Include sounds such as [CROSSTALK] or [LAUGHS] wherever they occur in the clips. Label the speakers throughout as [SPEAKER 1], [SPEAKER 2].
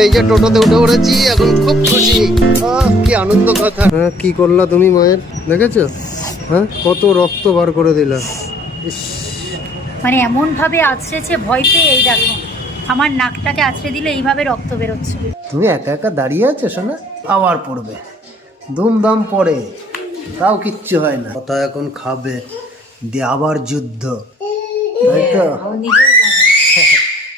[SPEAKER 1] এই যে টোটোতে উঠে পড়েছি এখন খুব খুশি। কি আনন্দ কথা। হ্যাঁ কি করলা তুমি মায়ের? দেখেছ? হ্যাঁ কত রক্ত বার করে দিলা। ইস।
[SPEAKER 2] মানে এমন ভাবে আছড়েছে ভয় পেয়ে এই দেখো। আমার নাকটাকে আছড়ে দিলে এইভাবে রক্ত বেরোচ্ছে।
[SPEAKER 1] তুমি একা একা দাঁড়িয়ে আছো শোনা আবার পড়বে। ধুমধাম পড়ে তাও কিচ্ছু হয় না। কথা এখন খাবে। দিয়ে আবার যুদ্ধ। তাই তো।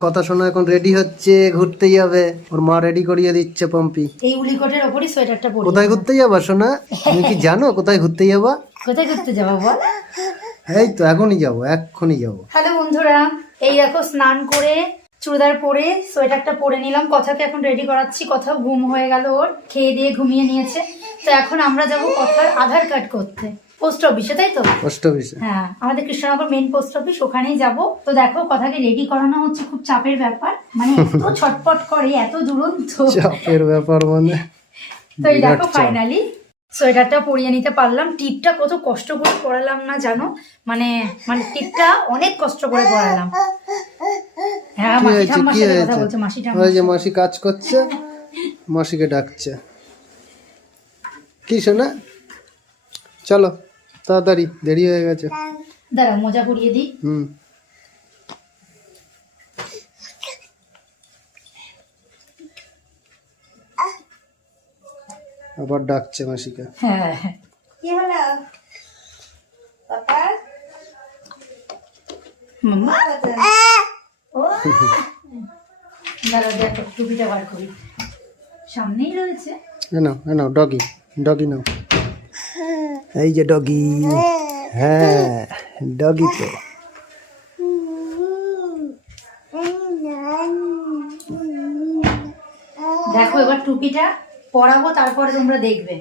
[SPEAKER 1] কথা শোনা এখন রেডি হচ্ছে ঘুরতেই হবে। ওর মা রেডি করিয়ে দিচ্ছে পম্পি।
[SPEAKER 2] এই উলিকটের ওপরই সোয়েটারটা পরি
[SPEAKER 1] কোথায় ঘুরতে যাবা শোনা? তুমি কি জানো কোথায় ঘুরতে যাবা?
[SPEAKER 2] কোথায় ঘুরতে যাব বল?
[SPEAKER 1] এই তো এখনই যাব এক্ষুনি যাব।
[SPEAKER 2] হ্যালো বন্ধুরা এই দেখো স্নান করে চুড়িদার পরে সোয়েটারটা পরে নিলাম। কথাকে এখন রেডি করাচ্ছি কথাও ঘুম হয়ে গেল ওর খেয়ে দিয়ে ঘুমিয়ে নিয়েছে। তো এখন আমরা যাব কথার আধার কার্ড করতে। পোস্ট অফিসে তাই তো?
[SPEAKER 1] পোস্ট অফিসে
[SPEAKER 2] হ্যাঁ আমাদের কৃষ্ণনগর মেন পোস্ট অফিস ওখানেই যাব। তো দেখো কথাকে রেডি করানো হচ্ছে খুব চাপের ব্যাপার। মানে এত [LAUGHS] ছটপট করে এত দুরন্ত।
[SPEAKER 1] চাপের ব্যাপার মানে?
[SPEAKER 2] তো এই দেখো ফাইনালি সোয়েটারটা পরিয়ে নিতে পারলাম। টিপটা কত কষ্ট করে পরালাম না জানো? মানে মানে টিপটা অনেক কষ্ট করে পরালাম। হ্যাঁ মাসি ঠাম্মার সাথে কথা বলছে মাসি ঠাম্মা
[SPEAKER 1] ওই যে মাসি কাজ করছে মাসিকে ডাকছে। কি শোনা? চলো। তাড়াতাড়ি দেরি হয়ে গেছে।
[SPEAKER 2] দাঁড়া মোজা পরিয়ে দিই।
[SPEAKER 1] হুম। আবার ডাকছে মাসিকে।
[SPEAKER 2] হ্যাঁ। হ্যাঁ
[SPEAKER 3] কি হলো? পাপা?
[SPEAKER 2] মাম্মা? ও। দাঁড়া দেখো টুপিটা বার করি। সামনেই রয়েছে।
[SPEAKER 1] নাও ডগি ডগি নাও। এই যে ডগি। হ্যাঁ ডগি তো।
[SPEAKER 2] দেখো এবার টুপিটা পরাবো তারপরে তোমরা দেখবে।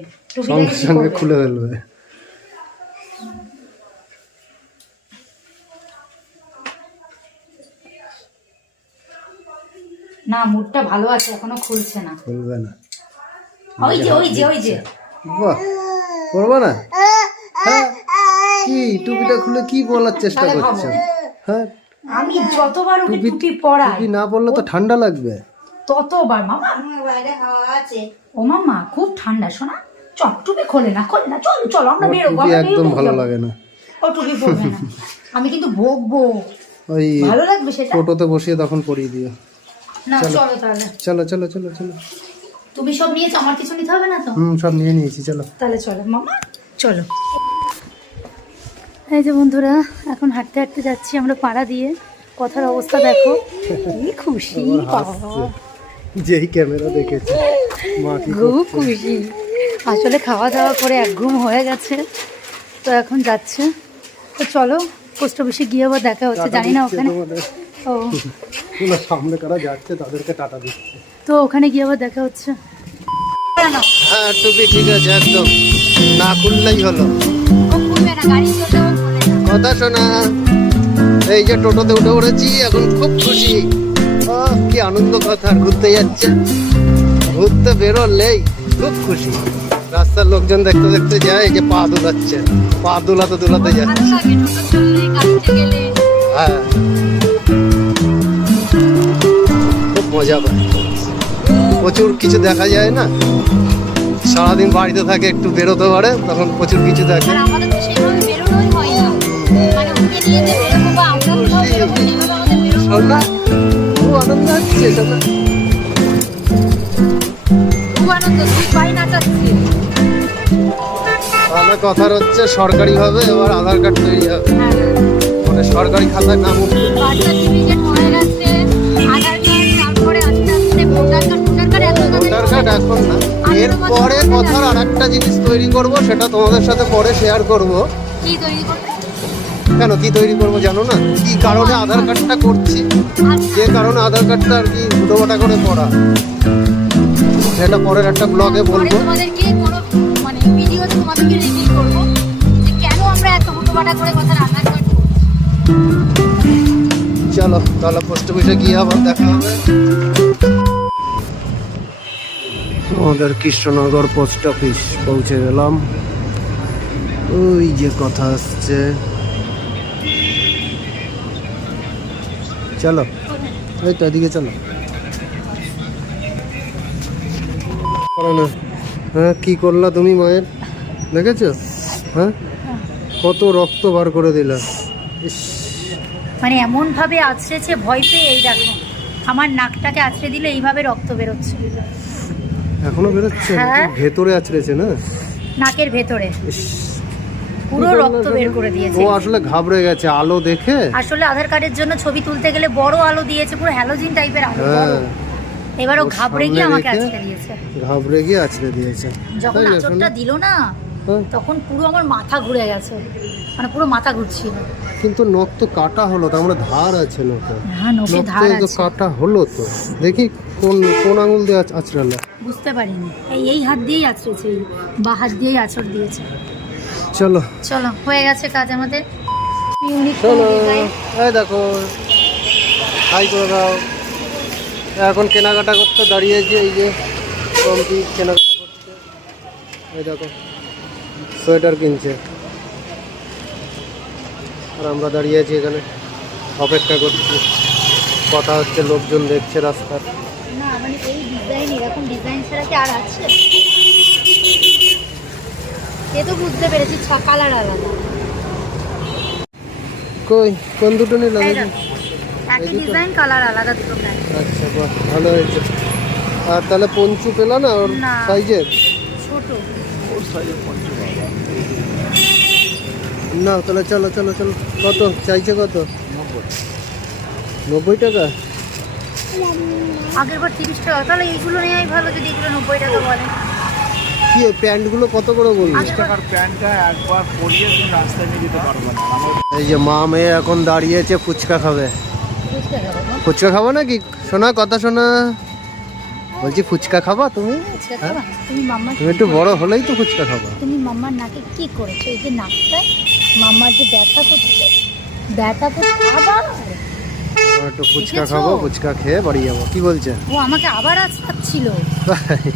[SPEAKER 1] সঙ্গে সঙ্গে খুলে ফেলবে।
[SPEAKER 2] না মুডটা ভালো আছে এখনও খুলছে না।
[SPEAKER 1] খুলবে না।
[SPEAKER 2] ওই যে ওই যে ওই যে।
[SPEAKER 1] বাহ। করব না? হ্যাঁ? কি টুপিটা খুলে কি বলার চেষ্টা করছ হ্যাঁ?
[SPEAKER 2] আমি যতবার ওকে
[SPEAKER 1] টুপি-
[SPEAKER 2] পরাই
[SPEAKER 1] টুপি না পরলে তো ঠান্ডা লাগবে।
[SPEAKER 2] ততবার মামা।
[SPEAKER 3] আমার বাইরে হাওয়া আছে।
[SPEAKER 2] ও মামা খুব ঠান্ডা শোনা? চল টুপি খোলে না খোলে না চলো চলো আমরা বেরোবো
[SPEAKER 1] টুপি একদম ভালো লাগে না।
[SPEAKER 2] ও টুপি পরবে না। আমি কিন্তু বকবো।
[SPEAKER 1] ওই
[SPEAKER 2] ভালো লাগবে সেটা?
[SPEAKER 1] টোটোতে বসিয়ে তখন পরিয়ে দিও।
[SPEAKER 2] না চলো তাহলে।
[SPEAKER 1] চলো চলো চলো চলো।
[SPEAKER 2] তুমি সব নিয়েছো? আমার কিছু নিতে হবে না তো?
[SPEAKER 1] হুম সব নিয়ে নিয়েছি চলো।
[SPEAKER 2] তাহলে চলো মামা। চলো। এই যে বন্ধুরা এখন হাঁটতে হাঁটতে যাচ্ছি আমরা পাড়া দিয়ে। কথার অবস্থা দেখো। কি খুশি বাবা
[SPEAKER 1] যেই ক্যামেরা দেখেছি মা কি
[SPEAKER 2] খুব খুশি। আসলে খাওয়া দাওয়া করে এক ঘুম হয়ে গেছে। তো এখন যাচ্ছে। তো চলো পোস্ট অফিসে গিয়ে আবার দেখা হচ্ছে জানি না ওখানে। ও।
[SPEAKER 1] গুলো সামনে কারা যাচ্ছে তাদেরকে টাটা দিচ্ছে।
[SPEAKER 2] তো ওখানে গিয়ে আবার দেখা হচ্ছে।
[SPEAKER 1] হ্যাঁ টুপি ঠিক আছে একদম। না খুললেই হলো। কথা শোনা। এই যে টোটোতে উঠে পড়েছি এখন খুব খুশি। আহ, কি আনন্দ কথা ঘুরতে যাচ্ছে। ঘুরতে বেরোলেই খুব খুশি। রাস্তার লোকজন দেখতে দেখতে যায় এই যে পা দোলাচ্ছে। পা দোলাতে দোলাতে যাচ্ছে। হ্যাঁ। মজা পায় প্রচুর কিছু দেখা যায় না। সারাদিন বাড়িতে থাকে একটু বেরোতে পারে তখন প্রচুর কিছু দেখে।
[SPEAKER 4] হয় মানে
[SPEAKER 1] খুব আনন্দ হচ্ছে কথার সরকারি ভাবে এবার আধার কার্ড তৈরি হবে। মানে সরকারি খাতায় নাম উঠবে।
[SPEAKER 4] ভোটার
[SPEAKER 1] এখন না। এরপরে কথার আর একটা জিনিস তৈরি করব সেটা তোমাদের সাথে পরে শেয়ার করব।
[SPEAKER 4] কি তৈরি করতে
[SPEAKER 1] কেন কি তৈরি করব জানো না? কি কারণে আধার কার্ডটা করছি? যে কারণে আধার কার্ডটা আর কি হুটোপাটা করে করা। সেটা পরের একটা ব্লগে বলব।
[SPEAKER 4] তোমাদেরকে কোনো মানে ভিডিও তোমাদেরকে রিভিল করব যে কেন আমরা এত হুটোপাটা করে কথার আধার কার্ড
[SPEAKER 1] চলো তাহলে পোস্ট অফিসে গিয়ে আবার দেখা হবে। আমাদের কৃষ্ণনগর পোস্ট অফিস পৌঁছে গেলাম। ওই যে কথা আসছে। চলো, ওই তো এদিকে চলো। না। হ্যাঁ কি করলা তুমি মায়ের? দেখেছ? হ্যাঁ? কত রক্ত বার করে দিলা।
[SPEAKER 2] মানে এমন ভাবে আছড়েছে, ভয় পেয়ে এই দেখো। আমার নাকটাকে আছড়ে দিলে এইভাবে রক্ত বেরোচ্ছে।
[SPEAKER 1] এখনও বেরোচ্ছে?
[SPEAKER 2] হচ্ছে
[SPEAKER 1] ভেতরে আছড়েছে না?
[SPEAKER 2] নাকের ভেতরে। পুরো রক্ত বের করে দিয়েছে।
[SPEAKER 1] ও আসলে ঘাবড়ে গেছে আলো দেখে?
[SPEAKER 2] আসলে আধার কার্ডের জন্য ছবি তুলতে গেলে বড় আলো দিয়েছে পুরো হ্যালোজিন টাইপের আলো।
[SPEAKER 1] হ্যাঁ।
[SPEAKER 2] এবার ও ঘাবড়ে গিয়ে আমাকে আছড়ে দিয়েছে।
[SPEAKER 1] ঘাবড়ে গিয়ে আছড়ে দিয়েছে।
[SPEAKER 2] যখন
[SPEAKER 1] তাই
[SPEAKER 2] দিলো না
[SPEAKER 1] হ্যাঁ,
[SPEAKER 2] তখন পুরো আমার মাথা ঘুরে গেছে। মানে পুরো মাথা ঘুরছিল।
[SPEAKER 1] কিন্তু নখ তো কাটা হলো তার মানে ধার আছে নখে।
[SPEAKER 2] হ্যাঁ নখে ধার
[SPEAKER 1] তো
[SPEAKER 2] আছে।
[SPEAKER 1] কাটা হলো তো। দেখি কোন কোন আঙুল দিয়ে আছ- আছড়ালো
[SPEAKER 2] বুঝতে পারিনি। এই এই হাত দিয়েই আছড়েছে বা হাত দিয়েই আছড় দিয়েছে।
[SPEAKER 1] চলো।
[SPEAKER 2] চলো হয়ে গেছে কাজ আমাদের।
[SPEAKER 1] চলো। এই দেখো হাই করে দাও। এখন কেনাকাটা করতে দাঁড়িয়েছি এই যে কমপ্লিট কেনাকাটা করতে। এই দেখো। সোয়েটার কিনছে। আর আমরা দাঁড়িয়ে আছি এখানে। অপেক্ষা করছি। কথা হচ্ছে লোকজন দেখছে রাস্তার।
[SPEAKER 2] না মানে এই ডিজাইন এরকম ডিজাইন ছাড়া কি আর এ তো বুঝতে পেরেছি কালার আলাদা।
[SPEAKER 1] কই কোন দুটো নিলাম? আচ্ছা বাহ ভালো হয়েছে। আর তাহলে পঞ্চু পেলা না ওর। সাইজের?
[SPEAKER 2] ছোট।
[SPEAKER 1] না তাহলে চলো চলো চলো। কত? চাইছে কত? নব্বই টাকা?
[SPEAKER 2] আগের বার তিরিশ টাকা। তাহলে এইগুলো নেওয়াই ভালো যদি এগুলো নব্বই টাকা বলে।
[SPEAKER 1] কি প্যান্টগুলো কত করে বললি?
[SPEAKER 5] টাকার প্যান্টটা একবার পরিয়ে তুমি রাস্তায় নিয়ে যেতে পারবে না।
[SPEAKER 1] এই যে মা মেয়ে এখন দাঁড়িয়েছে ফুচকা খাবে। ফুচকা খাব নাকি? শোনা কথা শোনা বলছি ফুচকা খাবা তুমি?
[SPEAKER 2] ফুচকা তুমি
[SPEAKER 1] একটু বড় হলেই তো ফুচকা খাবা।
[SPEAKER 2] তুমি মাম্মার নাকে কি করেছ? এই যে নাকটা মাম্মার যে ব্যথা করছে ব্যথা করছে আবার?
[SPEAKER 1] একটু ফুচকা খাব ফুচকা খেয়ে বাড়ি যাব। কি বলছে?
[SPEAKER 2] ও আমাকে আবার আছড়াচ্ছিল
[SPEAKER 1] তাই?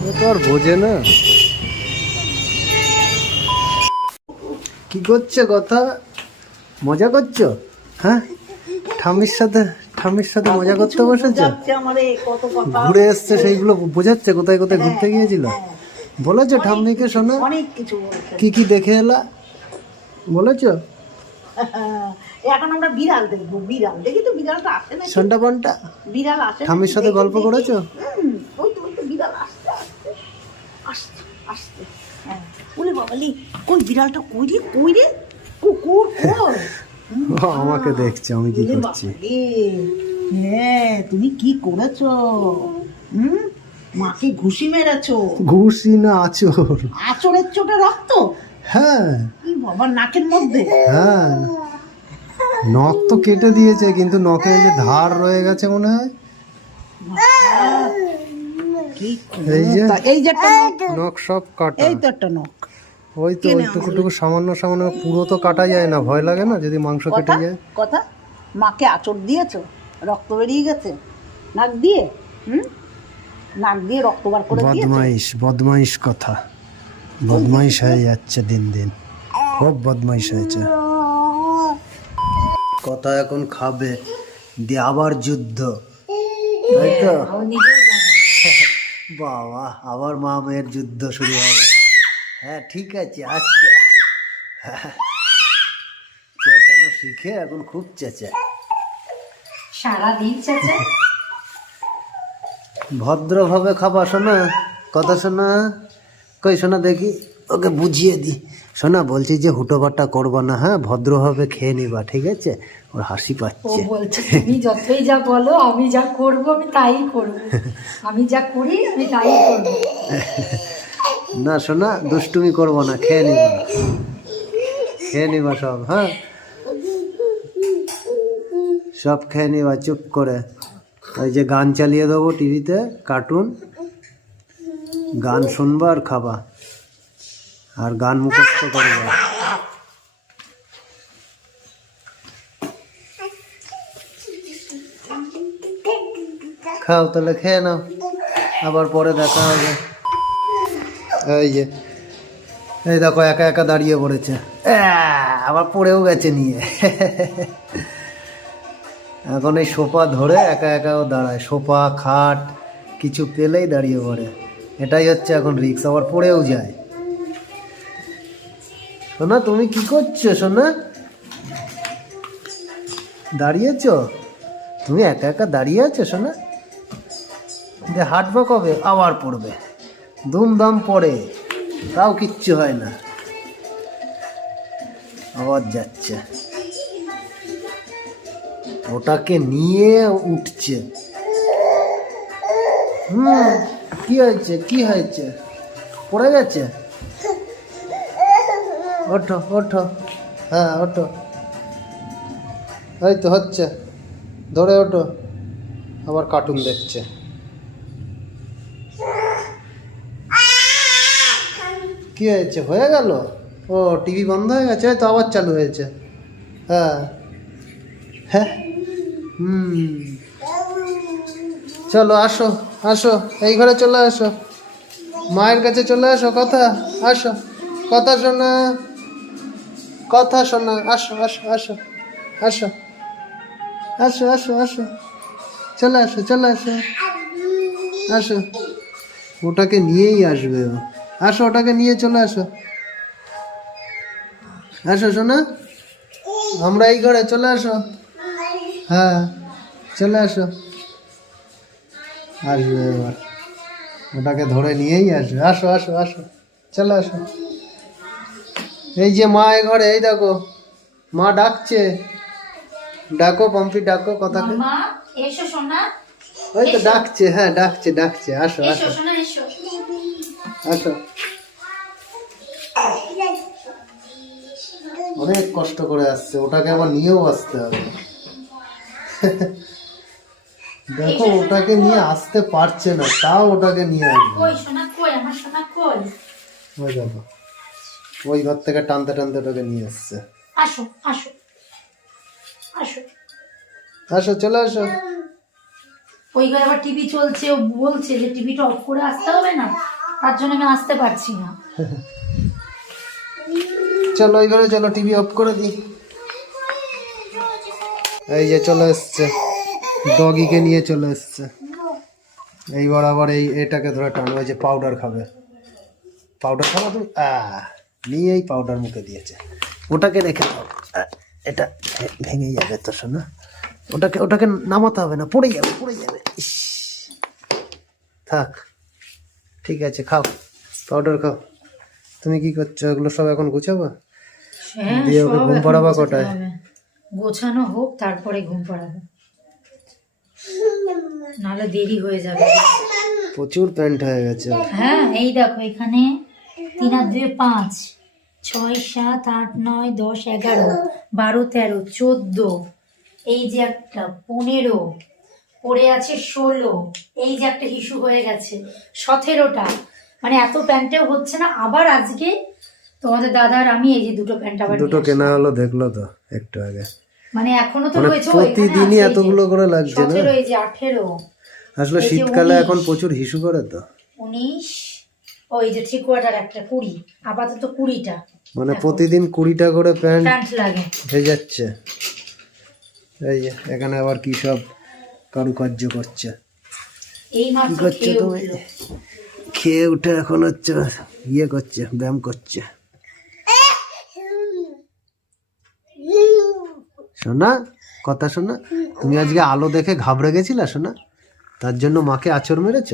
[SPEAKER 1] ও তো আর বোঝে না। কি করছে কথা? মজা করছ? হ্যাঁ? ঠাম্মির সাথে ঠাম্মির সাথে মজা করতে বসেছো? ঘুরে এসছে সেইগুলো বোঝাচ্ছে কোথায় কোথায় ঘুরতে গিয়েছিল? বলেছ ঠাম্মিকে শোনা?
[SPEAKER 3] অনেক কিছু
[SPEAKER 1] কি কি দেখে এলা? বলেছ? [LAUGHS]
[SPEAKER 3] এখন আমরা বিড়াল দেখব বিড়াল। দেখি তো বিড়ালটা আসে না বিড়াল আসে
[SPEAKER 1] সাথে গল্প করেছ?
[SPEAKER 3] ওই তো ওই তো বিড়াল আসতে আসতে আসতে আসতে হ্যাঁ বলে বাবালি কই বিড়ালটা কই রে কই রে? কুকুর কই [LAUGHS]
[SPEAKER 1] আমাকে দেখছে আমি কি করছি?
[SPEAKER 3] হ্যাঁ তুমি কি করেছ? হুম মাকে ঘুষি মেরেছো?
[SPEAKER 1] ঘুষি না আচর।
[SPEAKER 3] আচরের চোটে রক্ত?
[SPEAKER 1] হ্যাঁ।
[SPEAKER 3] বাবা নাকের মধ্যে।
[SPEAKER 1] হ্যাঁ। নখ তো কেটে দিয়েছে কিন্তু নখে যে ধার রয়ে গেছে মনে হয়। এই যে
[SPEAKER 3] এই যে নখ।
[SPEAKER 1] নখ সব কাটা।
[SPEAKER 3] এই তো একটা নখ।
[SPEAKER 1] ওই তো ওইটুকুটুকু সামান্য সামান্য পুরো তো কাটা যায় না ভয় লাগে না যদি মাংস কেটে যায়?
[SPEAKER 3] কথা। মাকে আচর দিয়েছ? রক্ত বেরিয়ে গেছে? নাক দিয়ে? হুম? নাক দিয়ে রক্ত বার করে দিয়েছ?
[SPEAKER 1] বদমাইশ বদমাইশ কথা। বদমাইশ হয়ে যাচ্ছে দিন দিন। খুব বদমাইশ হয়েছে। কথা এখন খাবে দিয়ে আবার যুদ্ধ। তাই তো? বাবা আবার মা মেয়ের যুদ্ধ শুরু হবে। হ্যাঁ ঠিক আছে আচ্ছা। চেঁচানো শিখে এখন খুব চেঁচে।
[SPEAKER 2] সারাদিন চেঁচে?
[SPEAKER 1] ভদ্রভাবে খাবা শোনা কথা শোনা। কই শোনা দেখি ওকে বুঝিয়ে দি শোনা বলছি যে হুটোপাটা করবা না হ্যাঁ? ভদ্রভাবে খেয়ে নিবা ঠিক আছে? ওর হাসি
[SPEAKER 2] ও
[SPEAKER 1] পাচ্ছে
[SPEAKER 2] বলছে তুমি যতই যা বলো আমি যা করব আমি তাই করব। আমি যা করি আমি তাই করব।
[SPEAKER 1] না শোনা দুষ্টুমি করব না খেয়ে নিবা। খেয়ে নিবা সব হ্যাঁ? সব খেয়ে নিবা চুপ করে। ওই যে গান চালিয়ে দেবো টিভিতে কার্টুন। গান শুনবা আর খাবা। আর গান মুখস্থ করবা। খাও তাহলে, খেয়ে নাও। আবার পরে দেখা হবে। এই যে, এই দেখো, একা একা দাঁড়িয়ে পড়েছে। আবার পড়েও গেছে নিয়ে। এখন এই সোফা ধরে একা একাও দাঁড়ায়। সোফা, খাট, কিছু পেলেই দাঁড়িয়ে পড়ে। এটাই হচ্ছে এখন রিক্স আবার পড়েও যায়। সোনা, তুমি কি করছ, সোনা? দাঁড়িয়েছ? তুমি একা একা দাঁড়িয়ে আছো, সোনা? যে হাঁটবা কবে আবার পড়বে। দুমদাম পড়ে, তাও কিচ্ছু হয় না। আবার যাচ্ছে। ওটাকে নিয়ে উঠছে। হুম। কি হয়েছে? কি হয়েছে? পড়ে গেছে? ওঠো ওঠো। হ্যাঁ ওঠো। এই তো হচ্ছে। ধরে ওঠো। আবার কার্টুন দেখছে। কি হয়েছে? হয়ে গেল? ও টিভি বন্ধ হয়ে গেছে? তো আবার চালু হয়েছে। হ্যাঁ। হ্যাঁ। হুম। চলো, আসো। আসো, এই ঘরে চলে আসো। মায়ের কাছে চলে আসো, কথা আসো, কথা শোনা। কথা শোনা, আসো আসো আসো আসো আসো আসো আসো। চলে আসো চলে আসো আসো। ওটাকে নিয়েই আসবে আসো, ওটাকে নিয়ে চলে আসো। আসো, শোনা। আমরা এই ঘরে চলে আসো। হ্যাঁ চলে আসো। আসবে এবার। ওটাকে ধরে নিয়েই আসবে। আসো আসো আসো। চলে আসো। এই যে মা এ ঘরে এই দেখো। মা ডাকছে। ডাকো পম্পি ডাকো কথাকে।
[SPEAKER 2] মা এসো সোনা।
[SPEAKER 1] ওই তো ডাকছে হ্যাঁ ডাকছে ডাকছে। আসো আসো। আসো। অনেক কষ্ট করে আসছে। ওটাকে আবার নিয়েও আসতে হবে। [LAUGHS] দেখো ওটাকে নিয়ে আসতে পারছে না তাও ওটাকে নিয়ে আসবে।
[SPEAKER 2] কই সোনা কই? আমার সোনা কই?
[SPEAKER 1] ওই দেখো ওই ঘর থেকে টানতে টানতে ওটাকে নিয়ে আসছে।
[SPEAKER 2] আসো আসো আসো।
[SPEAKER 1] আসো চলে আসো।
[SPEAKER 2] ওই ঘরে আবার টিভি চলছে ও বলছে যে টিভিটা অফ করে আসতে হবে না তার জন্য আমি আসতে পারছি না।
[SPEAKER 1] চলো ওই ঘরে চলো টিভি অফ করে দিই। এই যে চলে এসছে। ডগিকে নিয়ে চলে এসছে। এইবার আবার এই এটাকে ধরে টানো যে পাউডার খাবে। পাউডার খাবে তুমি নিয়েই পাউডার মুখে দিয়েছে। ওটাকে রেখে দাও। এটা ভেঙে যাবে তো শোনা। ওটাকে ওটাকে নামাতে হবে না পড়ে যাবে পড়ে যাবে। ইস। থাক ঠিক আছে খাও। পাউডার খাও। তুমি কি করছ? এগুলো সব এখন গুছাবা?
[SPEAKER 2] হ্যাঁ,
[SPEAKER 1] দিয়ে ওকে ঘুম পাড়াবা কটায়?
[SPEAKER 2] গোছানো হোক তারপরে ঘুম পাড়াবে। নাহলে দেরি হয়ে যাবে।
[SPEAKER 1] প্রচুর প্যান্ট হয়ে গেছে।
[SPEAKER 2] হ্যাঁ এই দেখো এখানে তিন আর দুই পাঁচ ছয় সাত আট নয় দশ এগারো বারো তেরো চোদ্দ এই যে একটা পনেরো পড়ে আছে ষোলো এই যে একটা হিসু হয়ে গেছে সতেরোটা। মানে এত প্যান্টেও হচ্ছে না আবার আজকে তোমাদের দাদার আমি এই যে দুটো প্যান্ট আবার
[SPEAKER 1] দুটো কেনা হলো দেখল তো একটু আগে।
[SPEAKER 2] মানে এখনও তো
[SPEAKER 1] মানে
[SPEAKER 2] রয়েছে
[SPEAKER 1] প্রতিদিনই এতগুলো করে লাগছে না?
[SPEAKER 2] এই যে আঠেরো।
[SPEAKER 1] আসলে শীতকালে এখন প্রচুর হিসু করে তো।
[SPEAKER 2] উনিশ ও এই যে থ্রি কোয়ার্টার একটা কুড়ি আপাতত কুড়িটা।
[SPEAKER 1] মানে প্রতিদিন কুড়িটা করে প্যান্ট
[SPEAKER 2] প্যান্ট লাগে।
[SPEAKER 1] হয়ে যাচ্ছে এই যে এখানে আবার কি সব কারুকার্য করছে?
[SPEAKER 2] এই
[SPEAKER 1] কি
[SPEAKER 2] মাত্র
[SPEAKER 1] করছে তুমি? খেয়ে উঠে এখন হচ্ছে ইয়ে করছে ব্যায়াম করছে। শোনা কথা শোনা তুমি আজকে আলো দেখে ঘাবড়ে গেছিলা শোনা তার জন্য মাকে আচর মেরেছ?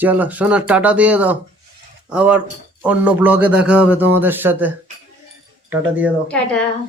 [SPEAKER 1] চলো শোনা টাটা দিয়ে দাও। আবার অন্য ব্লগে দেখা হবে তোমাদের সাথে। টাটা দিয়ে দাও।
[SPEAKER 2] টাটা।